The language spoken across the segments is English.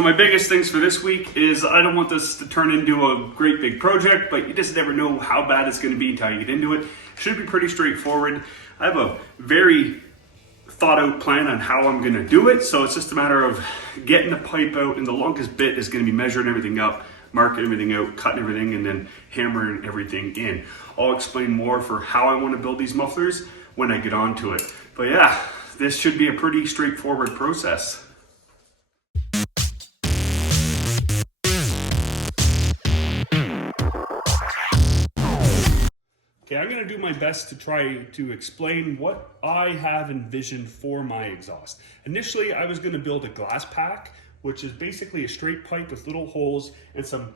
of my biggest things for this week is I don't want this to turn into a great big project, but you just never know how bad it's going to be until you get into it. It should be pretty straightforward. I have a very thought out plan on how I'm going to do it, so it's just a matter of getting the pipe out, and the longest bit is going to be measuring everything up, marking everything out, cutting everything, and then hammering everything in. I'll explain more for how I want to build these mufflers when I get onto it. But yeah, this should be a pretty straightforward process. Okay, I'm going to do my best to try to explain what I have envisioned for my exhaust. Initially, I was going to build a glass pack, which is basically a straight pipe with little holes and some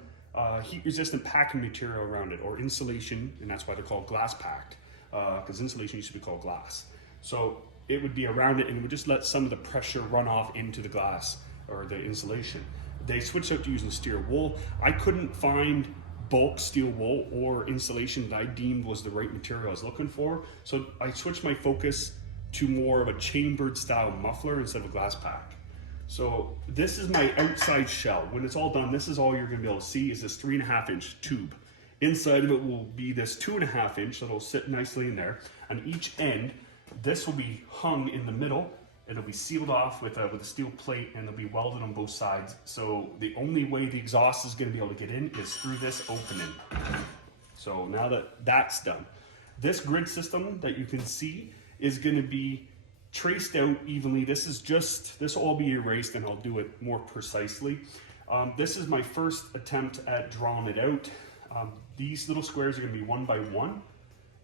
heat-resistant packing material around it, or insulation, and that's why they're called glass packed, because insulation used to be called glass. So it would be around it, and it would just let some of the pressure run off into the glass or the insulation. They switched out to using steel wool. I couldn't find bulk steel wool or insulation that I deemed was the right material I was looking for. So I switched my focus to more of a chambered style muffler instead of a glass pack. So this is my outside shell. When it's all done, this is all you're gonna be able to see is this 3.5 inch tube. Inside of it will be this 2.5 inch that'll sit nicely in there. On each end, this will be hung in the middle. It'll be sealed off with a steel plate, and they'll be welded on both sides. So the only way the exhaust is going to be able to get in is through this opening. So now that that's done, this grid system that you can see is going to be traced out evenly. This will all be erased, and I'll do it more precisely. This is my first attempt at drawing it out. These little squares are going to be 1 by 1,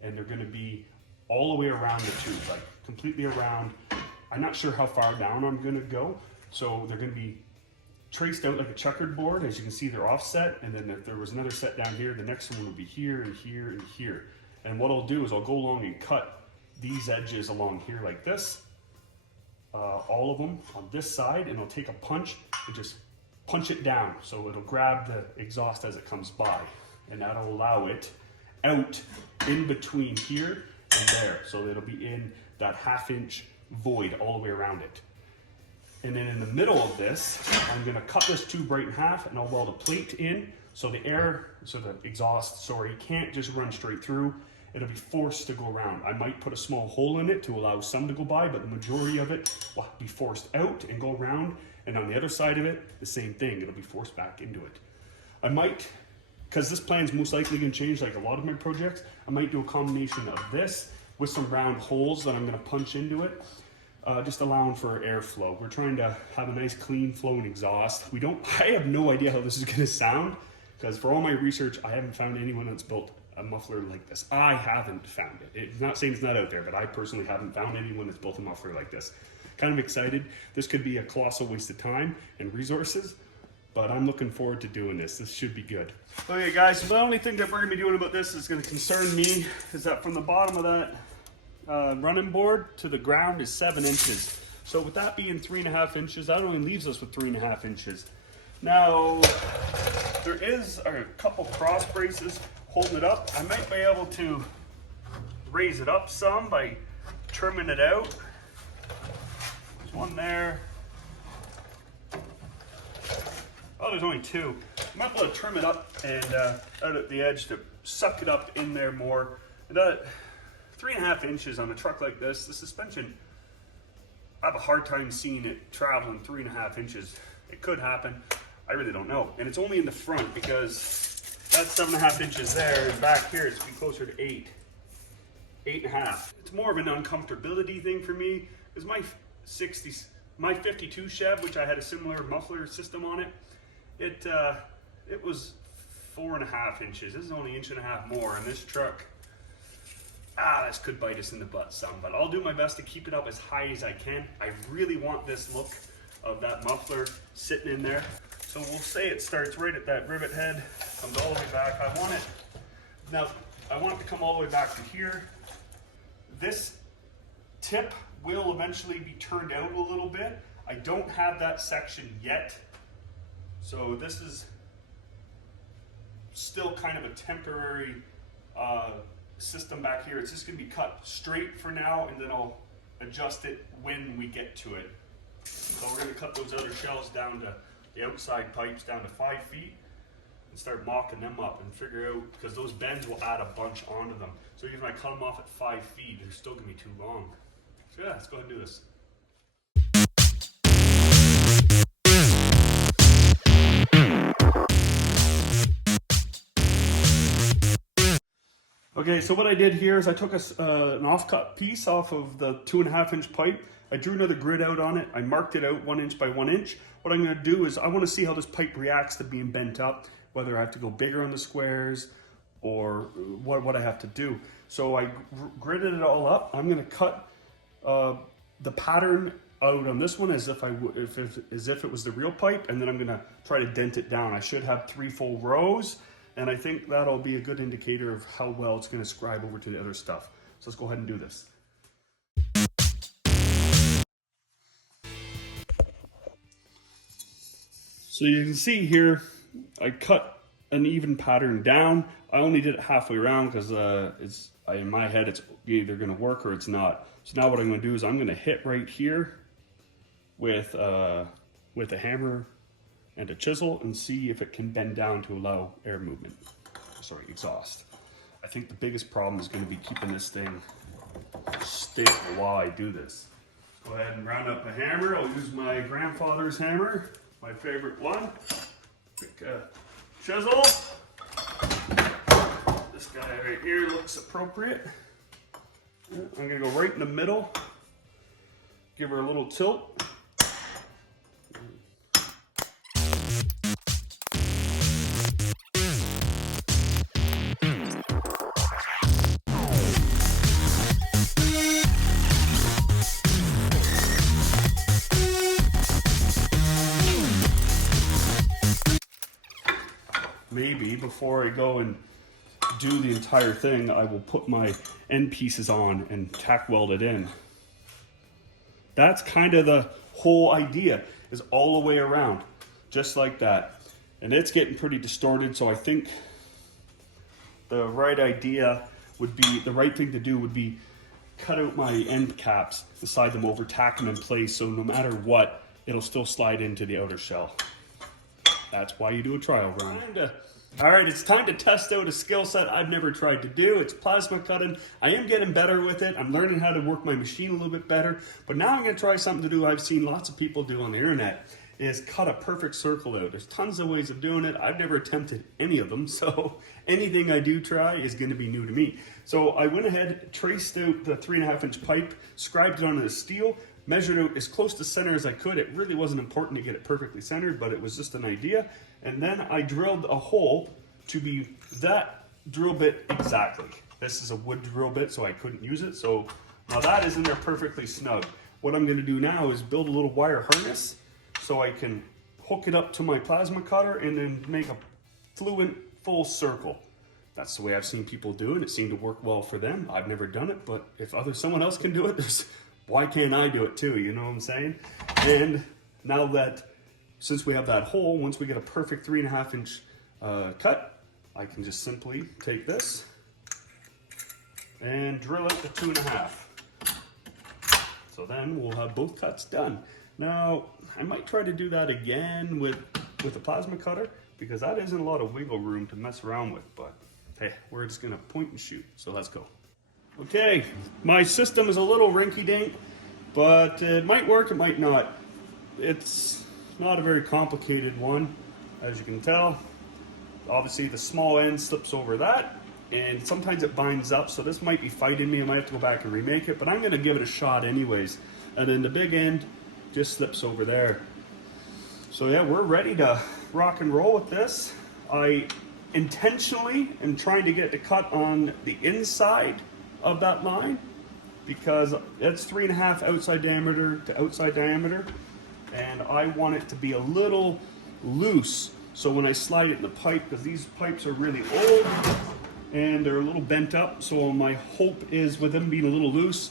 and they're going to be all the way around the tube, like completely around. I'm not sure how far down I'm going to go, so they're going to be traced out like a checkered board. As you can see, they're offset, and then if there was another set down here, the next one will be here and here and here. And what I'll do is I'll go along and cut these edges along here like this, all of them on this side, and I'll take a punch and just punch it down so it'll grab the exhaust as it comes by, and that'll allow it out in between here and there, so it'll be in that 1/2 inch void all the way around it. And then in the middle of this, I'm going to cut this tube right in half, and I'll weld a plate in so the exhaust can't just run straight through. It'll be forced to go around. I might put a small hole in it to allow some to go by, but the majority of it will be forced out and go around. And on the other side of it, the same thing. It'll be forced back into it. I might, because this plan's most likely going to change like a lot of my projects, I might do a combination of this with some round holes that I'm going to punch into it, just allowing for airflow. We're trying to have a nice clean flowing exhaust. I have no idea how this is going to sound, because for all my research, I haven't found anyone that's built a muffler like this. I haven't found it. It's not saying it's not out there, but I personally haven't found anyone that's built a muffler like this. Kind of excited. This could be a colossal waste of time and resources, but I'm looking forward to doing this. This should be good. Okay guys, the only thing that we're going to be doing about this is going to concern me is that from the bottom of that running board to the ground is 7 inches. So with that being 3.5 inches, that only leaves us with 3.5 inches. Now, there is a couple cross braces holding it up. I might be able to raise it up some by trimming it out. There's one there. Oh, there's only 2. I might be able to trim it up and out at the edge to suck it up in there more. 3.5 inches on a truck like this, the suspension, I have a hard time seeing it traveling 3.5 inches. It could happen, I really don't know. And it's only in the front, because that's 7.5 inches there, and back here it's be closer to 8.5. It's more of an uncomfortability thing for me, because my 52 Chev, which I had a similar muffler system on it, it was 4.5 inches. This is only 1.5 inches more, and this truck, this could bite us in the butt some, but I'll do my best to keep it up as high as I can. I really want this look of that muffler sitting in there. So we'll say it starts right at that rivet head, comes all the way back. I want it to come all the way back to here. This tip will eventually be turned out a little bit. I don't have that section yet. So this is still kind of a temporary system back here. It's just going to be cut straight for now, and then I'll adjust it when we get to it. So we're going to cut those outer shells down to the outside pipes down to 5 feet and start mocking them up and figure out, because those bends will add a bunch onto them. So even if I cut them off at 5 feet, they're still gonna be too long. So yeah, let's go ahead and do this. Okay, so what I did here is I took an offcut piece off of the 2.5 inch pipe. I drew another grid out on it. I marked it out 1 inch by 1 inch. What I'm gonna do is I wanna see how this pipe reacts to being bent up, whether I have to go bigger on the squares or what I have to do. So I gridded it all up. I'm gonna cut the pattern out on this one as if it was the real pipe, and then I'm gonna try to dent it down. I should have 3 full rows, and I think that'll be a good indicator of how well it's gonna scribe over to the other stuff. So let's go ahead and do this. So you can see here, I cut an even pattern down. I only did it halfway around because in my head it's either gonna work or it's not. So now what I'm gonna do is I'm gonna hit right here with a hammer and a chisel and see if it can bend down to allow air movement. Sorry, exhaust. I think the biggest problem is gonna be keeping this thing still while I do this. Go ahead and round up a hammer. I'll use my grandfather's hammer, my favorite one. Pick a chisel. This guy right here looks appropriate. I'm gonna go right in the middle. Give her a little tilt. Maybe before I go and do the entire thing, I will put my end pieces on and tack weld it in. That's kind of the whole idea, is all the way around, just like that. And it's getting pretty distorted, so I think the right idea would be, the right thing to do would be cut out my end caps, slide them over, tack them in place, so no matter what, it'll still slide into the outer shell. That's why you do a trial run. All right, it's time to test out a skill set I've never tried to do. It's plasma cutting. I am getting better with it. I'm learning how to work my machine a little bit better. But now I'm gonna try something to do I've seen lots of people do on the internet, is cut a perfect circle out. There's tons of ways of doing it. I've never attempted any of them, so anything I do try is gonna be new to me. So I went ahead, traced out the 3.5 inch pipe, scribed it onto the steel, measured out as close to center as I could. It really wasn't important to get it perfectly centered, but it was just an idea. And then I drilled a hole to be that drill bit exactly. This is a wood drill bit, so I couldn't use it. So now that is in there perfectly snug. What I'm gonna do now is build a little wire harness so I can hook it up to my plasma cutter and then make a fluent full circle. That's the way I've seen people do it. It seemed to work well for them. I've never done it, but if someone else can do it, why can't I do it too? You know what I'm saying? And now that, since we have that hole, once we get a perfect 3.5 inch cut, I can just simply take this and drill it to 2.5. So then we'll have both cuts done. Now, I might try to do that again with a plasma cutter, because that isn't a lot of wiggle room to mess around with, but hey, we're just gonna point and shoot. So let's go. Okay, my system is a little rinky-dink, but it might work, it might not. It's not a very complicated one, as you can tell. Obviously the small end slips over that, and sometimes it binds up, so this might be fighting me. I might have to go back and remake it, but I'm gonna give it a shot anyways. And then the big end just slips over there. So yeah, we're ready to rock and roll with this. I intentionally am trying to get the cut on the inside of that line, because it's 3.5 outside diameter to outside diameter, and I want it to be a little loose. So when I slide it in the pipe, because these pipes are really old and they're a little bent up, so my hope is with them being a little loose,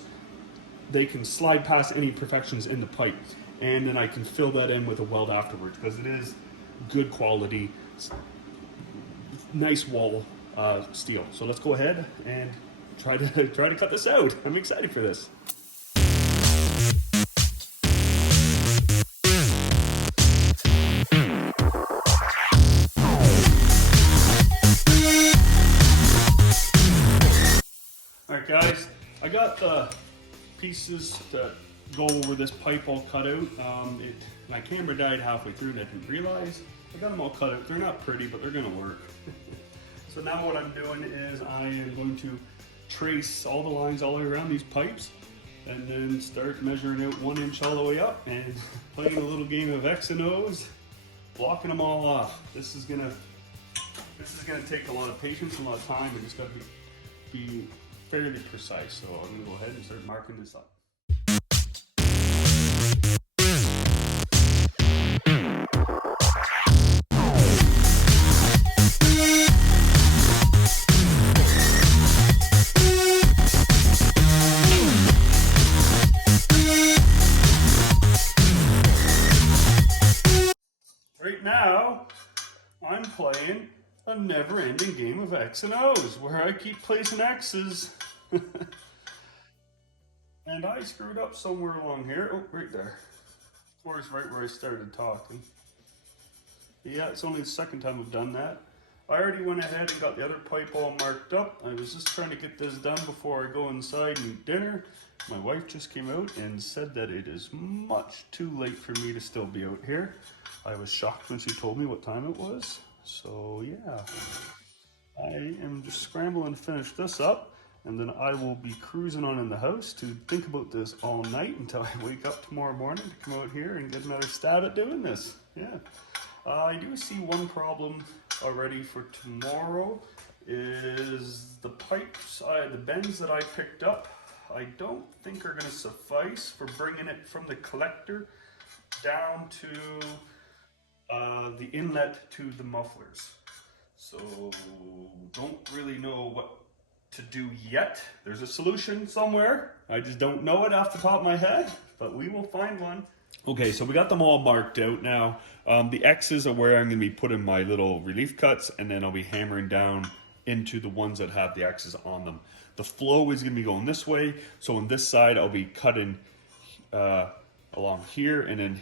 they can slide past any imperfections in the pipe, and then I can fill that in with a weld afterwards, because it is good quality, nice wall steel. So let's go ahead and try to cut this out. I'm excited for this. got the pieces that go over this pipe all cut out. My camera died halfway through and I didn't realize. I got them all cut out. They're not pretty, but they're gonna work. So now what I'm doing is I am going to trace all the lines all the way around these pipes and then start measuring out 1 inch all the way up and playing a little game of X and O's, blocking them all off. This is gonna take a lot of patience and a lot of time, and it's gotta be fairly precise. So I'm gonna go ahead and start marking this up. Right now, I'm playing a never-ending game of X and O's where I keep placing X's. And I screwed up somewhere along here. Oh, right there. Of course, right where I started talking. Yeah, it's only the second time I've done that. I already went ahead and got the other pipe all marked up. I was just trying to get this done before I go inside and eat dinner. My wife just came out and said that it is much too late for me to still be out here. I was shocked when she told me what time it was. So yeah, I am just scrambling to finish this up, and then I will be cruising on in the house to think about this all night until I wake up tomorrow morning to come out here and get another stab at doing this. Yeah, I do see one problem already for tomorrow is the pipes, the bends that I picked up, I don't think are going to suffice for bringing it from the collector down to the inlet to the mufflers. So don't really know what to do yet. There's a solution somewhere. I just don't know it off the top of my head, but we will find one. Okay, so we got them all marked out now. The X's are where I'm going to be putting my little relief cuts, and then I'll be hammering down into the ones that have the X's on them. The flow is going to be going this way, so on this side I'll be cutting along here and then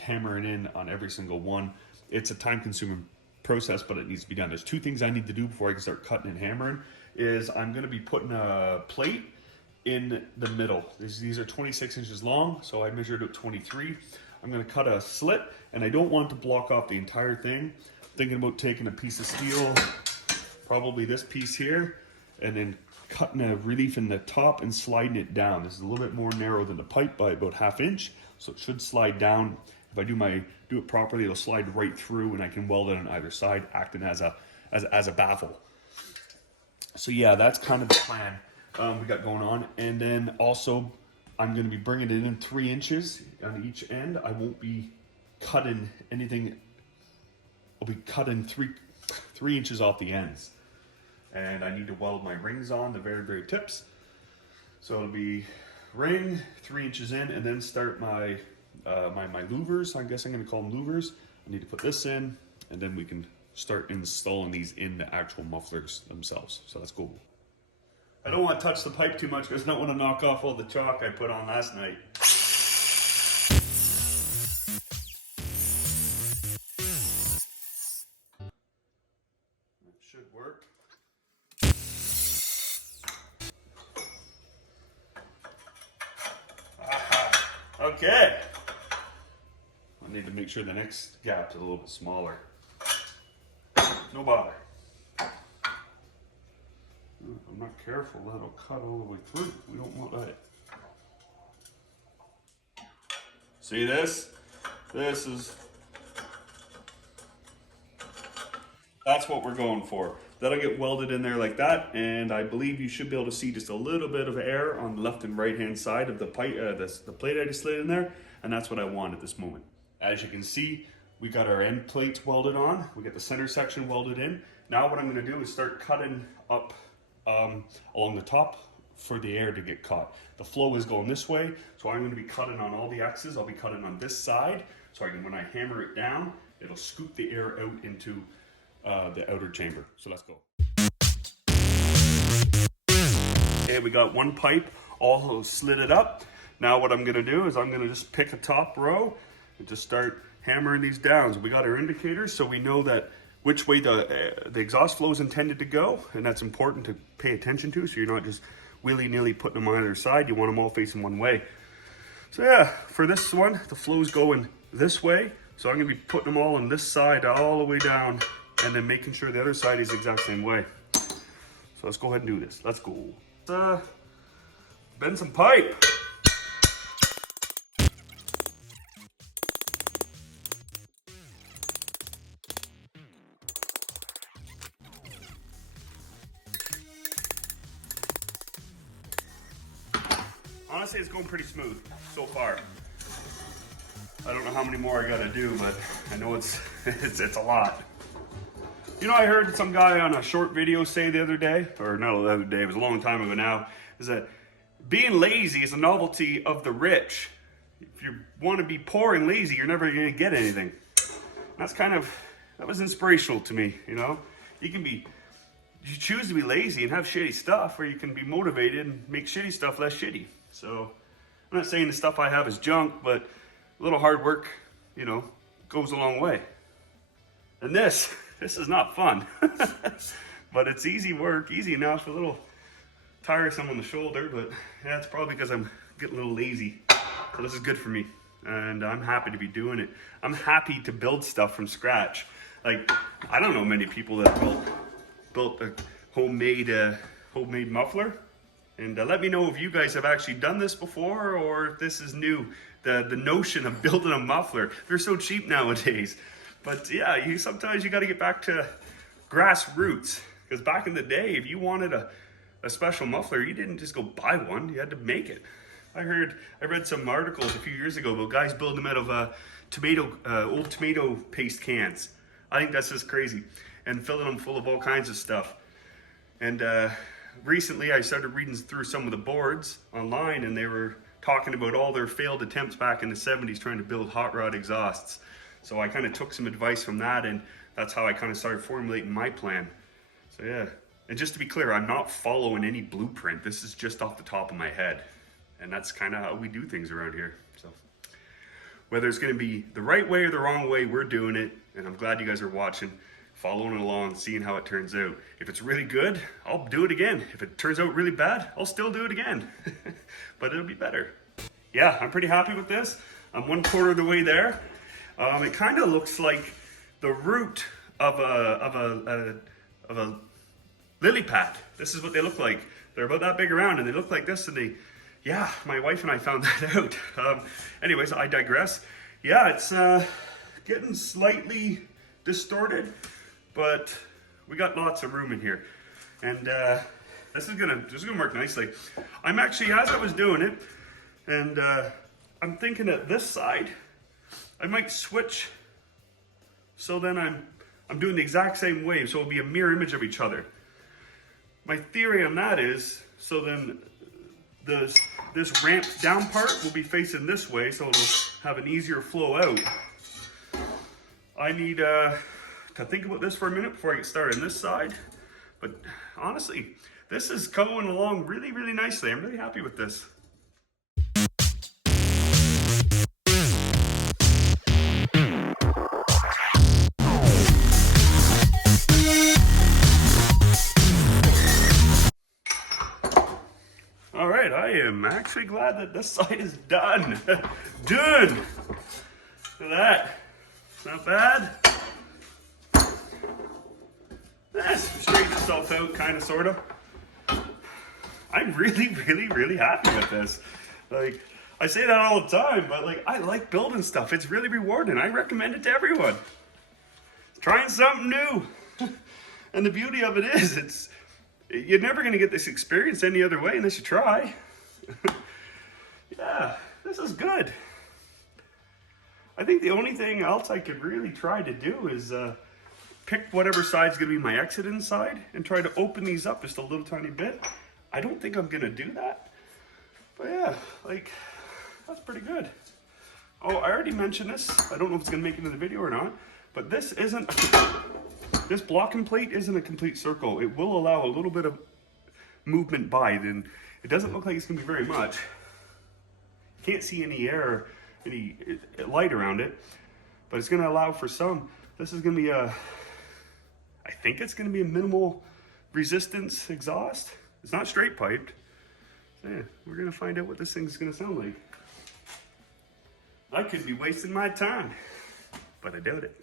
hammering in on every single one. It's a time-consuming process, but it needs to be done. There's two things I need to do before I can start cutting and hammering. Is I'm going to be putting a plate in the middle. These are 26 inches long, so I measured out 23. I'm going to cut a slit, and I don't want to block off the entire thing. Thinking about taking a piece of steel, probably this piece here, and then cutting a relief in the top and sliding it down. This is a little bit more narrow than the pipe by about ½ inch, so it should slide down. If I do it properly, it'll slide right through, and I can weld it on either side, acting as a baffle. So yeah, that's kind of the plan we got going on. And then also, I'm going to be bringing it in 3 inches on each end. I won't be cutting anything. I'll be cutting three inches off the ends. And I need to weld my rings on the very tips. So it'll be ring 3 inches in, and then start my my louvers. I guess I'm going to call them louvers. I need to put this in, and then we can start installing these in the actual mufflers themselves. So that's cool. I don't want to touch the pipe too much because I don't want to knock off all the chalk I put on last night. That should work. Okay. I need to make sure the next gap's a little bit smaller. No bother. If I'm not careful, that'll cut all the way through. We don't want that. See this? That's what we're going for. That'll get welded in there like that, and I believe you should be able to see just a little bit of air on the left and right hand side of the pipe, the plate I just slid in there, and that's what I want at this moment. As you can see, we got our end plates welded on. We got the center section welded in. Now what I'm going to do is start cutting up along the top for the air to get caught. The flow is going this way, so I'm going to be cutting on all the X's. I'll be cutting on this side, so when I hammer it down, it'll scoop the air out into the outer chamber. So let's go. Okay, we got one pipe all slitted up. Now what I'm going to do is I'm going to just pick a top row and just start hammering these down. So we got our indicators, so we know that which way the exhaust flow is intended to go, and that's important to pay attention to, so you're not just willy-nilly putting them on either side. You want them all facing one way. So yeah, for this one, the flow's going this way. So I'm gonna be putting them all on this side all the way down and then making sure the other side is the exact same way. So let's go ahead and do this. Let's go. Bend some pipe. Honestly, it's going pretty smooth so far. I don't know how many more I gotta do, but I know it's a lot. You know, I heard some guy on a short video say the other day, or not the other day, it was a long time ago now, is that being lazy is a novelty of the rich. If you want to be poor and lazy, you're never gonna get anything. That's kind of, that was inspirational to me, you know? You choose to be lazy and have shitty stuff, or you can be motivated and make shitty stuff less shitty. So, I'm not saying the stuff I have is junk, but a little hard work, you know, goes a long way. And this is not fun, but it's easy work, easy enough, a little tiresome on the shoulder, but yeah, it's probably because I'm getting a little lazy. So this is good for me, and I'm happy to be doing it. I'm happy to build stuff from scratch. Like, I don't know many people that built a homemade muffler. And let me know if you guys have actually done this before, or if this is new. The notion of building a muffler. They're so cheap nowadays. But yeah, sometimes you got to get back to grassroots. Because back in the day, if you wanted a special muffler, you didn't just go buy one. You had to make it. I read some articles a few years ago about guys building them out of old tomato paste cans. I think that's just crazy. And filling them full of all kinds of stuff. And recently I started reading through some of the boards online, and they were talking about all their failed attempts back in the 70s trying to build hot rod exhausts. So I kind of took some advice from that, and that's how I kind of started formulating my plan. So yeah, and just to be clear, I'm not following any blueprint. This is just off the top of my head. And that's kind of how we do things around here. So whether it's going to be the right way or the wrong way, we're doing it. And I'm glad you guys are watching, following along, seeing how it turns out. If it's really good, I'll do it again. If it turns out really bad, I'll still do it again. But it'll be better. Yeah, I'm pretty happy with this. I'm 1/4 of the way there. It kind of looks like the root of a lily pad. This is what they look like. They're about that big around, and they look like this, and yeah, my wife and I found that out. Anyways, I digress. Yeah, it's getting slightly distorted, but we got lots of room in here, and this is gonna work nicely. I'm actually, as I was doing it, and I'm thinking that this side I might switch, so then I'm doing the exact same wave, so it'll be a mirror image of each other. My theory on that is, so then this ramped down part will be facing this way, so it'll have an easier flow out. I need to think about this for a minute before I get started on this side. But honestly, this is going along really, really nicely. I'm really happy with this. All right, I am actually glad that this side is done. Done. Look at that. It's not bad. Straightens itself out, kind of, sort of. I'm really, really, really happy with this. Like, I say that all the time, but like, I like building stuff. It's really rewarding. I recommend it to everyone. Trying something new. And the beauty of it is, you're never going to get this experience any other way unless you try. Yeah, this is good. I think the only thing else I could really try to do is pick whatever side's going to be my exit inside and try to open these up just a little tiny bit. I don't think I'm going to do that. But yeah, like, that's pretty good. Oh, I already mentioned this. I don't know if it's going to make it in the video or not, but this blocking plate isn't a complete circle. It will allow a little bit of movement by, then it doesn't look like it's going to be very much. You can't see any air, any light around it, but it's going to allow for some. This is going to be I think it's going to be a minimal resistance exhaust. It's not straight piped, So yeah, we're gonna find out what this thing's gonna sound like. I could be wasting my time, but I doubt it.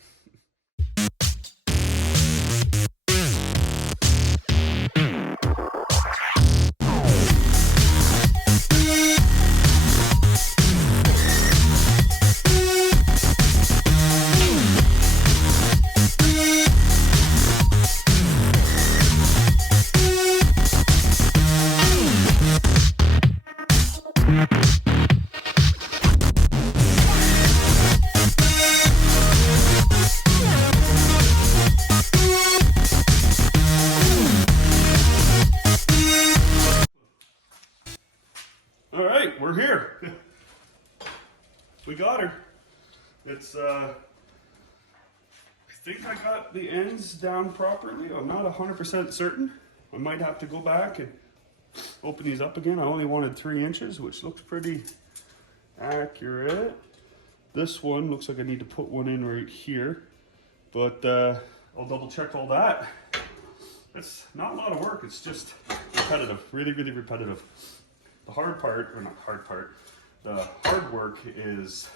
All right, we're here. We got her. It's, I think I got the ends down properly. I'm not 100% certain. I might have to go back and open these up again. I only wanted 3 inches, which looks pretty accurate. This one looks like I need to put one in right here, but I'll double check all that. It's not a lot of work. It's just repetitive, really, really repetitive. The hard part, or not hard part, the hard work is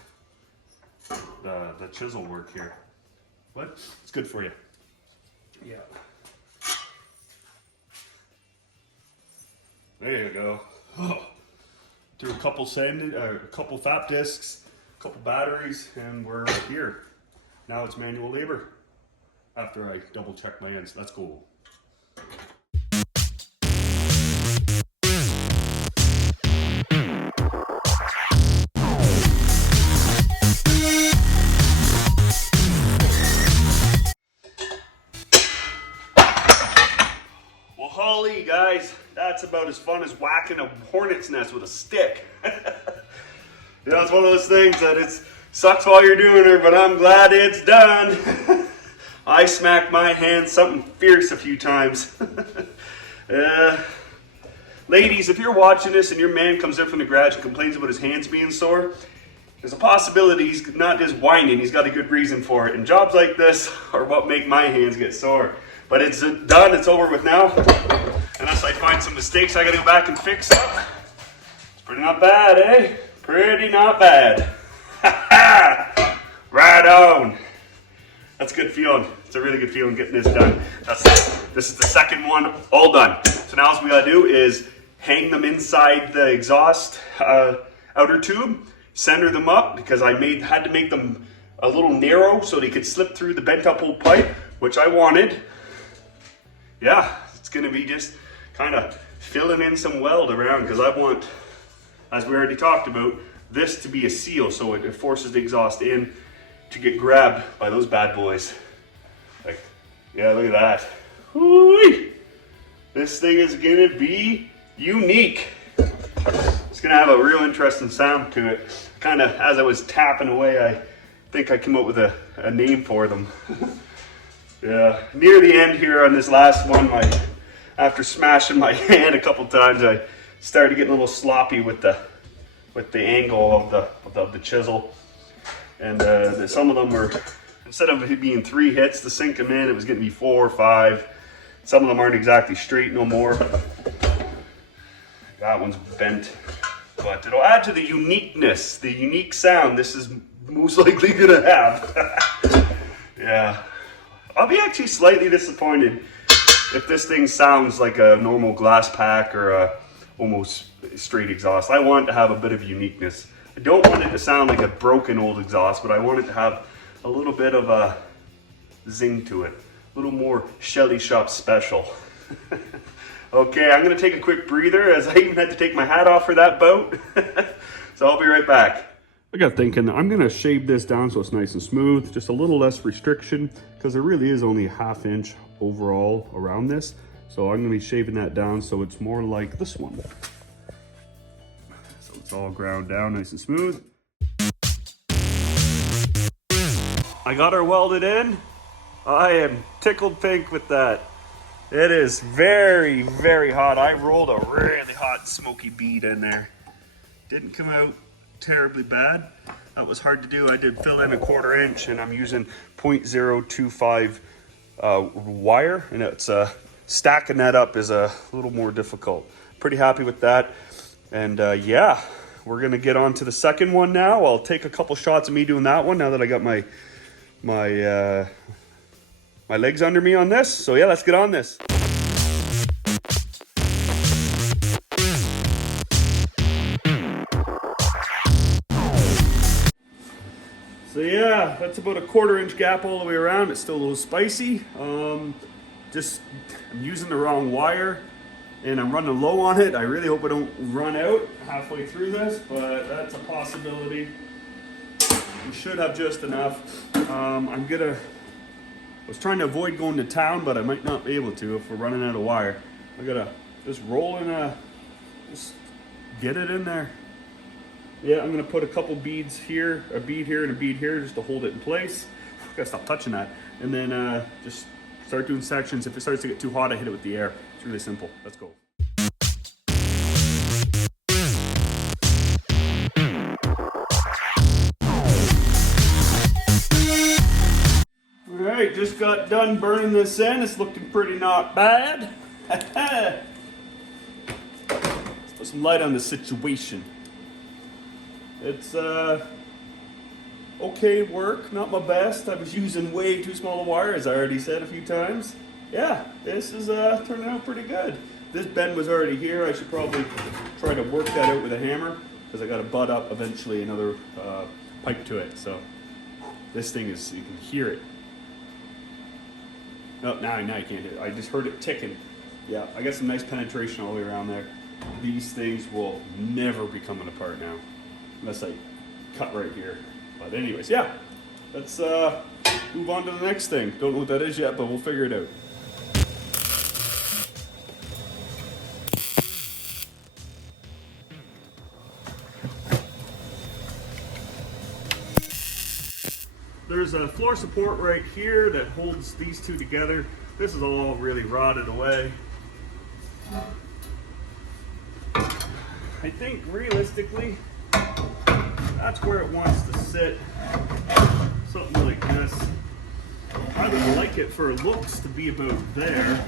the chisel work here. But it's good for you. Yeah. There you go. Oh. Threw a couple fap discs, a couple batteries, and we're here. Now it's manual labor. After I double check my ends, let's go. Holy guys, that's about as fun as whacking a hornet's nest with a stick. You know, it's one of those things that it sucks while you're doing it, but I'm glad it's done. I smacked my hand something fierce a few times. Ladies, if you're watching this and your man comes in from the garage and complains about his hands being sore, there's a possibility he's not just whining, he's got a good reason for it. And jobs like this are what make my hands get sore. But it's done, it's over with now. Unless I find some mistakes I gotta go back and fix up. It's pretty not bad, eh? Pretty not bad. Right on. That's a good feeling. It's a really good feeling getting this done. This is the second one, all done. So now all we gotta do is hang them inside the exhaust outer tube, center them up, because I had to make them a little narrow so they could slip through the bent up old pipe, which I wanted. Yeah, it's gonna be just kind of filling in some weld around, because I want, as we already talked about, this to be a seal so it forces the exhaust in to get grabbed by those bad boys. Like, yeah, look at that. Whoo-wee. This thing is gonna be unique. It's gonna have a real interesting sound to it. Kind of, as I was tapping away, I think I came up with a name for them. Yeah, near the end here on this last one, after smashing my hand a couple times, I started getting a little sloppy with the angle of the chisel, and some of them were, instead of it being 3 hits to sink them in, it was going to be 4 or 5. Some of them aren't exactly straight no more. That one's bent, but it'll add to the uniqueness, the unique sound this is most likely going to have. Yeah. I'll be actually slightly disappointed if this thing sounds like a normal glass pack or a almost straight exhaust. I want it to have a bit of uniqueness. I don't want it to sound like a broken old exhaust, but I want it to have a little bit of a zing to it. A little more Schelly shop special. Okay, I'm gonna take a quick breather, as I even had to take my hat off for that boat. So I'll be right back. I got thinking, I'm gonna shave this down so it's nice and smooth, just a little less restriction, because there really is only a 1/2 inch overall around this. So I'm gonna be shaving that down so it's more like this one. So it's all ground down nice and smooth. I got her welded in. I am tickled pink with that. It is very, very hot. I rolled a really hot smoky bead in there. Didn't come out terribly bad. That was hard to do. I did fill in a 1/4 inch, and I'm using 0.025 wire, and it's stacking that up is a little more difficult. Pretty happy with that. And yeah, we're gonna get on to the second one now. I'll take a couple shots of me doing that one now that I got my legs under me on this. So yeah, let's get on this. So yeah, that's about a 1/4 inch gap all the way around. It's still a little spicy. I'm using the wrong wire and I'm running low on it. I really hope I don't run out halfway through this, but that's a possibility. We should have just enough. I was trying to avoid going to town, but I might not be able to if we're running out of wire. I gotta just roll in just get it in there. Yeah, I'm gonna put a couple beads here, a bead here and a bead here just to hold it in place. Gotta stop touching that. And then just start doing sections. If it starts to get too hot, I hit it with the air. It's really simple. Let's go. All right, just got done burning this in. It's looking pretty not bad. Let's put some light on the situation. It's okay work, not my best. I was using way too small a wire, as I already said a few times. Yeah, this is turning out pretty good. This bend was already here. I should probably try to work that out with a hammer because I got to butt up eventually another pipe to it. So this thing is, you can hear it. No, now you can't hear it. I just heard it ticking. Yeah, I got some nice penetration all the way around there. These things will never be coming apart now. Unless I cut right here. But anyways, yeah. Let's move on to the next thing. Don't know what that is yet, but we'll figure it out. There's a floor support right here that holds these two together. This is all really rotted away. I think realistically, that's where it wants to sit. Something like this. I would like it for looks to be about there.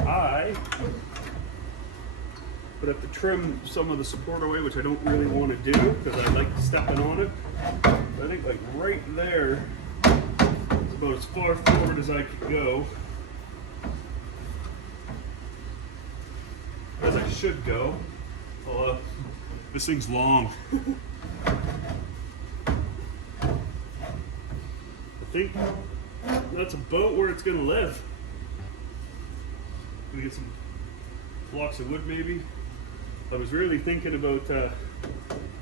I would have to trim some of the support away, which I don't really want to do because I like stepping on it. But I think like right there is about as far forward as I could go. As I should go. Well, this thing's long. I think that's about where it's gonna live. We get some blocks of wood maybe. I was really thinking about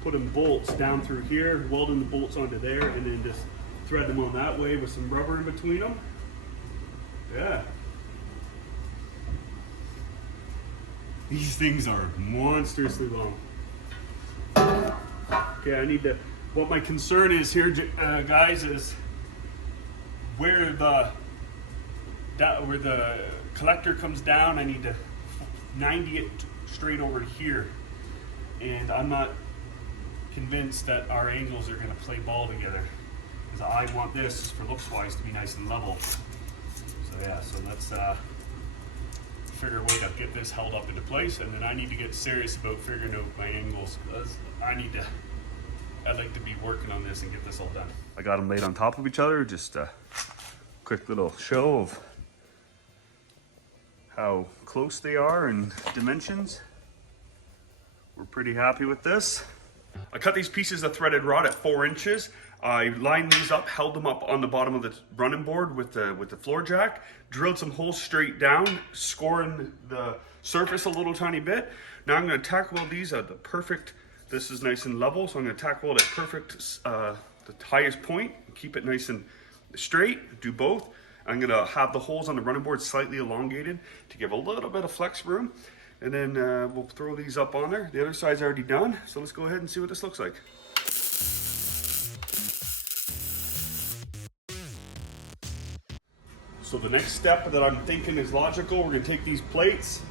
putting bolts down through here, welding the bolts onto there, and then just thread them on that way with some rubber in between them. Yeah. These things are monstrously long. Okay, I need to, what my concern is here, guys, is where the collector comes down, I need to 90 it straight over here. And I'm not convinced that our angles are gonna play ball together. Because I want this, for looks wise, to be nice and level. So yeah, so let's figure a way to get this held up into place, and then I need to get serious about figuring out my angles. I'd like to be working on this and get this all done. I got them laid on top of each other, just a quick little show of how close they are in dimensions. We're pretty happy with this. I cut these pieces of threaded rod at 4 inches. I lined these up, held them up on the bottom of the running board with the floor jack, drilled some holes straight down, scoring the surface a little tiny bit. Now I'm going to tack weld these at the perfect, this is nice and level, so I'm going to tack weld at perfect, the highest point, keep it nice and straight, do both. I'm going to have the holes on the running board slightly elongated to give a little bit of flex room. And then we'll throw these up on there. The other side's already done, so let's go ahead and see what this looks like. So the next step that I'm thinking is logical, we're gonna take these plates,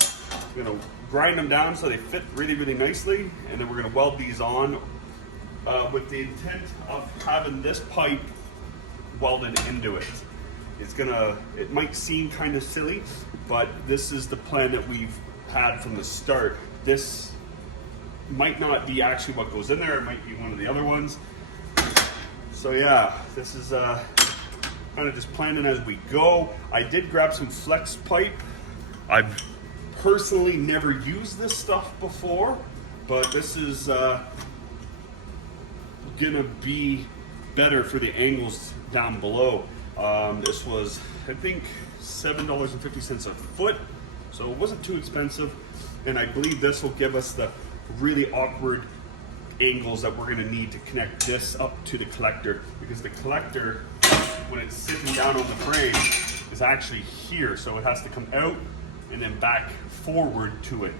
we're gonna grind them down so they fit really, really nicely, and then we're gonna weld these on with the intent of having this pipe welded into it. it might seem kind of silly, but this is the plan that we've had from the start. This might not be actually what goes in there, it might be one of the other ones. So yeah, this is kind of just planning as we go. I did grab some flex pipe. I've personally never used this stuff before, but this is gonna be better for the angles down below. This was, I think, $7.50 a foot, so it wasn't too expensive, and I believe this will give us the really awkward angles that we're going to need to connect this up to the collector, because the collector, when it's sitting down on the frame, is actually here, so it has to come out and then back forward to it.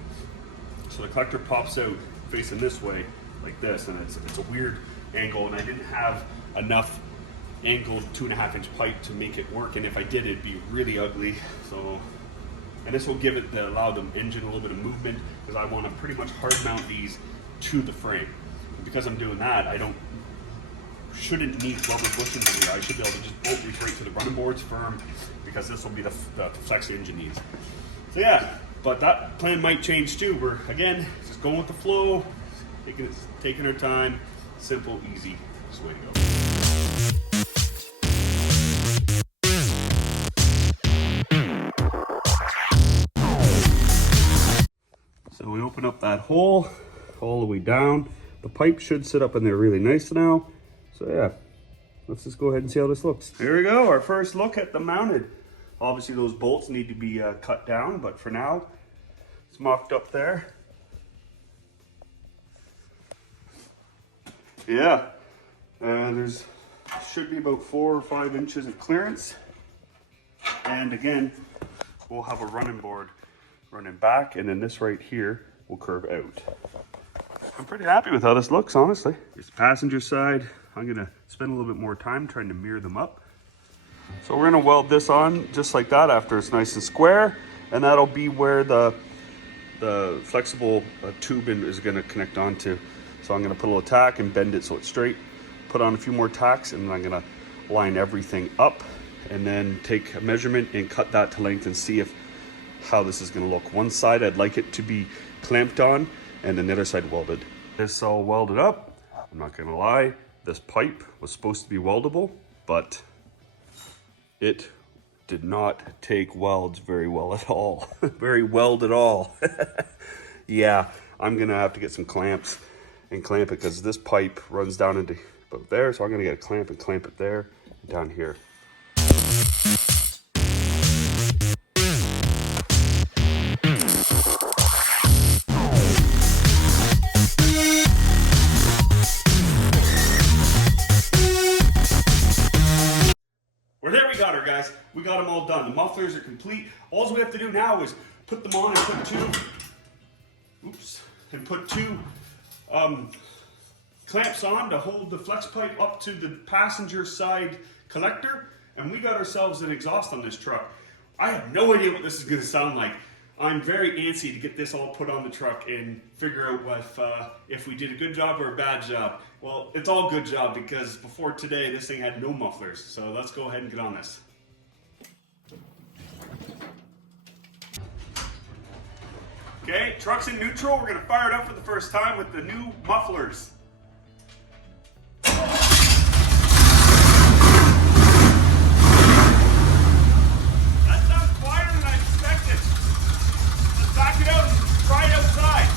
So the collector pops out facing this way like this, and it's a weird angle, and I didn't have enough angled 2.5-inch pipe to make it work, and if I did, it'd be really ugly. So, and this will give it allow the engine a little bit of movement, because I want to pretty much hard mount these to the frame. And because I'm doing that, shouldn't need rubber bushings here. I should be able to just bolt these right to the running boards firm, because this will be the flex the engine needs. So yeah, but that plan might change too. We're again just going with the flow, taking our time, simple, easy, this way to go. So we open up that hole all the way down. The pipe should sit up in there really nice now. So yeah, let's just go ahead and see how this looks. Here we go, our first look at the mounted. Obviously those bolts need to be cut down, but for now, it's mocked up there. Yeah, there's should be about 4 or 5 inches of clearance. And again, we'll have a running board running back, and then this right here will curve out. I'm pretty happy with how this looks, honestly. Here's the passenger side. I'm gonna spend a little bit more time trying to mirror them up. So we're gonna weld this on just like that after it's nice and square, and that'll be where the flexible tubing is gonna connect onto. So I'm gonna put a little tack and bend it so it's straight, put on a few more tacks, and then I'm gonna line everything up and then take a measurement and cut that to length and see how this is gonna look. One side I'd like it to be clamped on, and then the other side welded. This all welded up. I'm not gonna lie, this pipe was supposed to be weldable, but it did not take welds very well at all. Very weld at all. Yeah, I'm gonna have to get some clamps and clamp it, because this pipe runs down into about there, so I'm gonna get a clamp and clamp it there and down here. Guys, we got them all done. The mufflers are complete. All we have to do now is put them on and put two clamps on to hold the flex pipe up to the passenger side collector, and we got ourselves an exhaust on this truck. I have no idea what this is going to sound like. I'm very antsy to get this all put on the truck and figure out if we did a good job or a bad job. Well, it's all good job, because before today this thing had no mufflers. So let's go ahead and get on this. Okay, truck's in neutral. We're gonna fire it up for the first time with the new mufflers. That sounds quieter than I expected. Let's back it out and try it outside.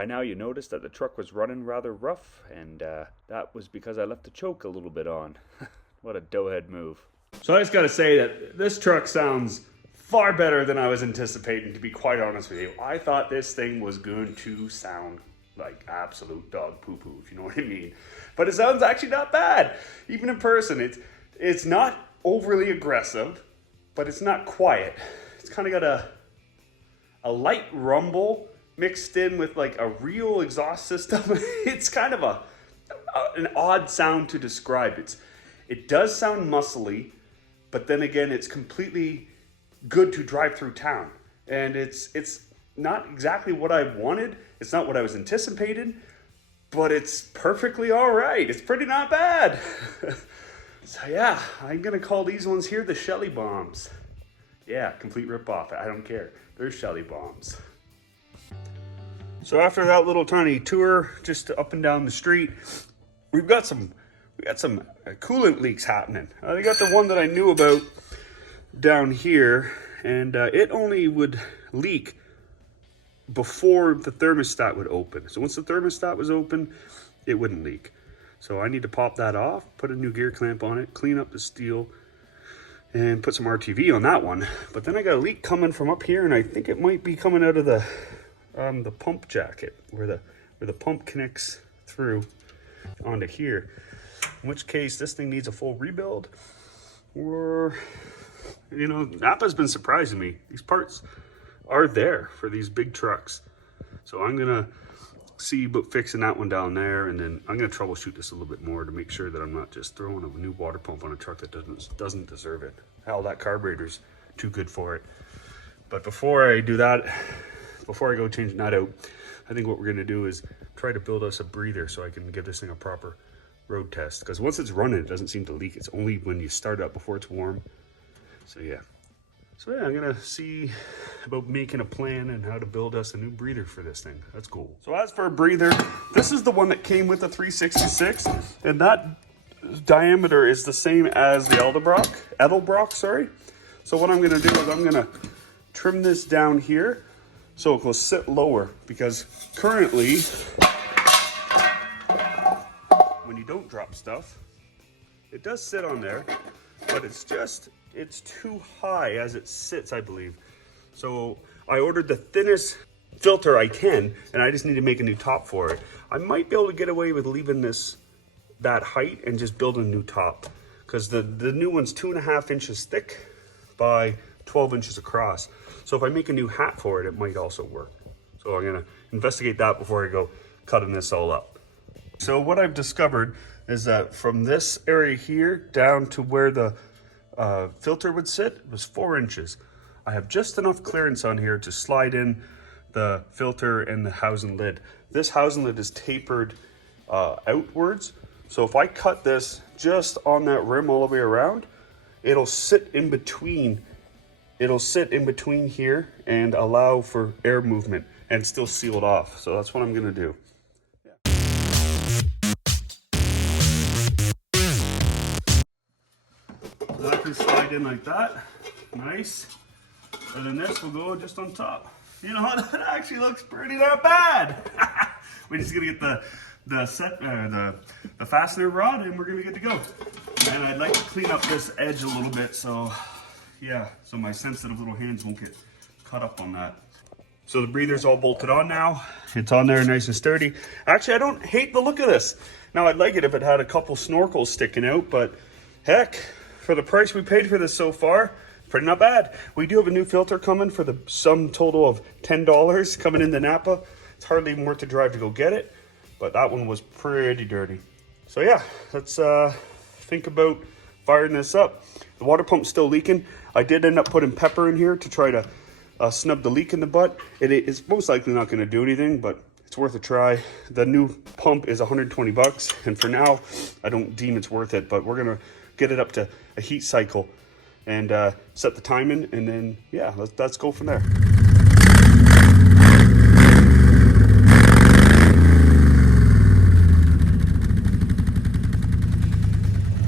By now you noticed that the truck was running rather rough, and that was because I left the choke a little bit on. What a doughhead move. So I just gotta say that this truck sounds far better than I was anticipating, to be quite honest with you. I thought this thing was going to sound like absolute dog poo-poo, if you know what I mean. But it sounds actually not bad. Even in person, it's not overly aggressive, but it's not quiet. It's kind of got a light rumble mixed in with like a real exhaust system. It's kind of an odd sound to describe. It does sound muscly, but then again, it's completely good to drive through town. And it's not exactly what I wanted. It's not what I was anticipating, but it's perfectly all right. It's pretty not bad. So yeah, I'm gonna call these ones here the Schelly bombs. Yeah, complete rip-off. I don't care. They're Schelly bombs. So after that little tiny tour, just up and down the street, we got some coolant leaks happening. I got the one that I knew about down here, and it only would leak before the thermostat would open. So once the thermostat was open, it wouldn't leak. So I need to pop that off, put a new gear clamp on it, clean up the steel, and put some RTV on that one. But then I got a leak coming from up here, and I think it might be coming out of the pump jacket, where the pump connects through onto here. In which case, this thing needs a full rebuild. Or, you know, Napa's been surprising me. These parts are there for these big trucks. So I'm gonna see about fixing that one down there, and then I'm gonna troubleshoot this a little bit more to make sure that I'm not just throwing a new water pump on a truck that doesn't deserve it. Hell, that carburetor's too good for it. But before I do that, before I go changing that out, I think what we're gonna do is try to build us a breather so I can give this thing a proper road test. Because once it's running, it doesn't seem to leak. It's only when you start up before it's warm. So yeah, I'm gonna see about making a plan and how to build us a new breather for this thing. That's cool. So as for a breather, this is the one that came with the 366, and that diameter is the same as the Edelbrock, sorry. So what I'm gonna do is I'm gonna trim this down here so it will sit lower, because currently, when you don't drop stuff, it does sit on there, but it's too high as it sits, I believe. So I ordered the thinnest filter I can, and I just need to make a new top for it. I might be able to get away with leaving that height and just build a new top, because the new one's 2.5 inches thick by 12 inches across. So if I make a new hat for it, it might also work. So I'm gonna investigate that before I go cutting this all up. So what I've discovered is that from this area here down to where the filter would sit was 4 inches. I have just enough clearance on here to slide in the filter and the housing lid. This housing lid is tapered outwards. So if I cut this just on that rim all the way around, it'll sit in between here and allow for air movement and still seal it off. So that's what I'm gonna do. So that can slide in like that, nice. And then this will go just on top. You know, that actually looks pretty not bad. We're just gonna get the fastener rod, and we're gonna get to go. And I'd like to clean up this edge a little bit, so yeah, so my sensitive little hands won't get caught up on that. So the breather's all bolted on now. It's on there nice and sturdy. Actually, I don't hate the look of this. Now, I'd like it if it had a couple snorkels sticking out, but heck, for the price we paid for this so far, pretty not bad. We do have a new filter coming for the sum total of $10 coming into Napa. It's hardly even worth the drive to go get it, but that one was pretty dirty. So yeah, let's think about firing this up. The water pump's still leaking. I did end up putting pepper in here to try to snub the leak in the butt. It's most likely not going to do anything, but it's worth a try. The new pump is 120 bucks, and for now, I don't deem it's worth it, but we're going to get it up to a heat cycle and set the timing, and then, yeah, let's go from there.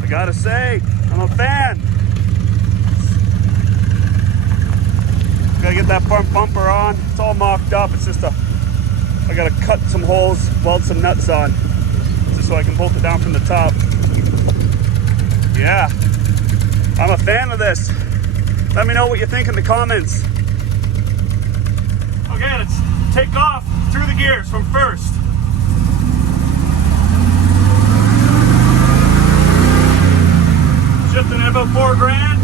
I gotta say, I'm a fan. Gotta get that front bumper on. It's all mocked up. It's just a I gotta cut some holes, weld some nuts on, just so I can bolt it down from the top. Yeah, I'm a fan of this. Let me know what you think in the comments. Okay, let's take off through the gears from first. Shifting at about $4 grand.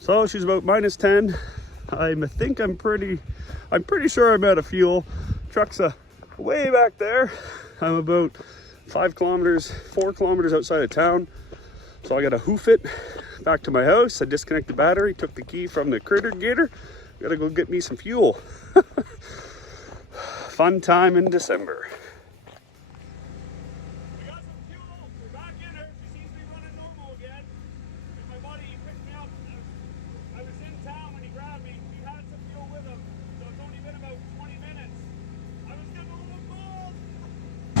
So she's about -10. I'm pretty sure I'm out of fuel. Truck's way back there. I'm about 4 kilometers outside of town. So I gotta hoof it back to my house. I disconnect the battery, took the key from the Critter Gitter. Gotta go get me some fuel. Fun time in December.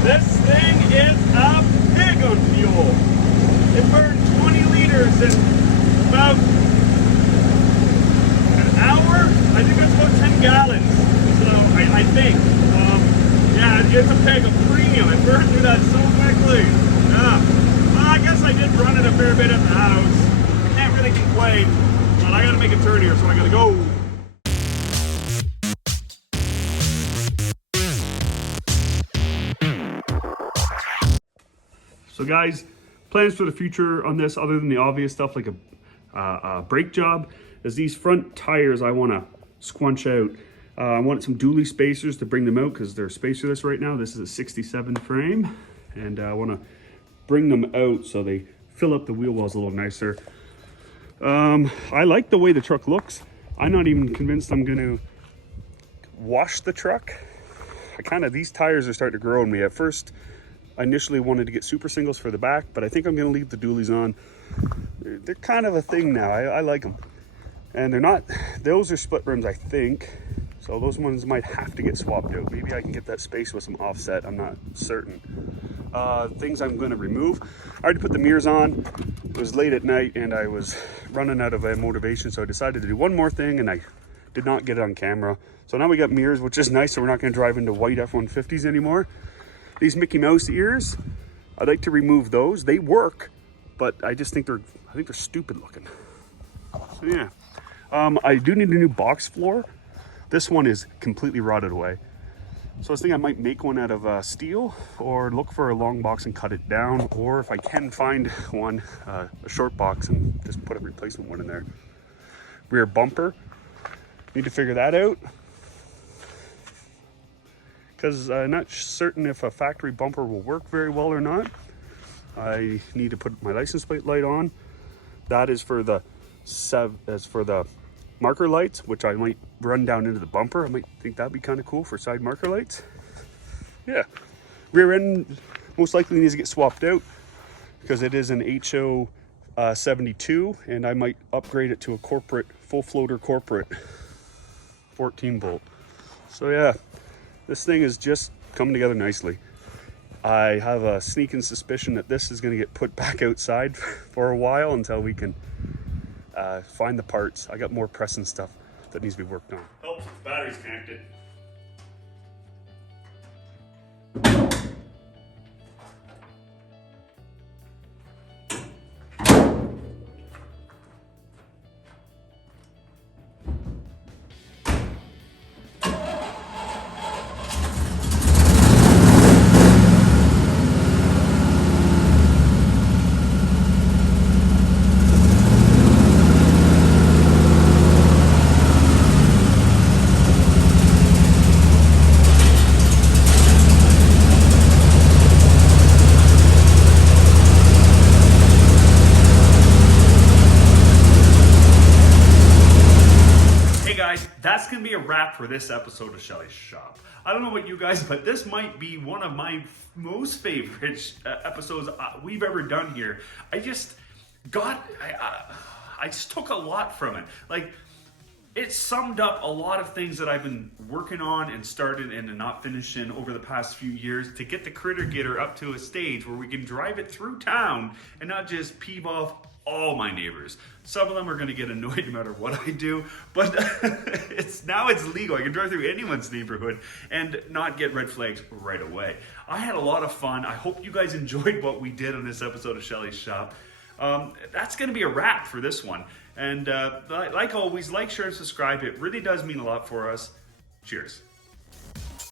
This thing is a pig on fuel. It burned 20 liters in about an hour. I think that's about 10 gallons. So I think. Yeah, it's a pig of premium. It burned through that so quickly. Yeah. Well, I guess I did run it a fair bit at the house. I can't really complain, but I gotta make a turn here, so I gotta go. So guys, plans for the future on this, other than the obvious stuff like a brake job, is these front tires I want to squunch out. I want some dually spacers to bring them out because they're spacerless right now. This is a 67 frame, and I want to bring them out so they fill up the wheel wells a little nicer. I like the way the truck looks. I'm not even convinced I'm going to wash the truck. These tires are starting to grow on me. At first, I initially wanted to get super singles for the back, but I think I'm gonna leave the dualies on. They're kind of a thing now. I like them. And they're not, those are split rims, I think. So those ones might have to get swapped out. Maybe I can get that space with some offset, I'm not certain. Things I'm gonna remove. I already put the mirrors on. It was late at night and I was running out of motivation, so I decided to do one more thing and I did not get it on camera. So now we got mirrors, which is nice, so we're not gonna drive into white F-150s anymore. These Mickey Mouse ears, I'd like to remove those. They work, but I just think they're stupid looking. So yeah, I do need a new box floor. This one is completely rotted away. So I was thinking I might make one out of steel, or look for a long box and cut it down, or if I can find one, a short box, and just put a replacement one in there. Rear bumper, need to figure that out, because I'm not certain if a factory bumper will work very well or not. I need to put my license plate light on. That is for the marker lights, which I might run down into the bumper. I might think that'd be kind of cool for side marker lights. Yeah, rear end most likely needs to get swapped out because it is an HO 72, and I might upgrade it to a corporate full floater corporate 14 volt. So yeah, this thing is just coming together nicely. I have a sneaking suspicion that this is going to get put back outside for a while until we can find the parts. I got more pressing stuff that needs to be worked on. Helps if the battery's connected. that's going to be a wrap for this episode of Schelly's Shop. I don't know about you guys, but this might be one of my most favorite episodes we've ever done here. I just took a lot from it. Like, it summed up a lot of things that I've been working on and started and not finishing over the past few years to get the Critter Gitter up to a stage where we can drive it through town and not just peeve off all my neighbors. Some of them are going to get annoyed no matter what I do, but it's legal. I can drive through anyone's neighborhood and not get red flags right away. I had a lot of fun. I hope you guys enjoyed what we did on this episode of Schelly's Shop. That's going to be a wrap for this one. And like always, like, share, and subscribe. It really does mean a lot for us. Cheers.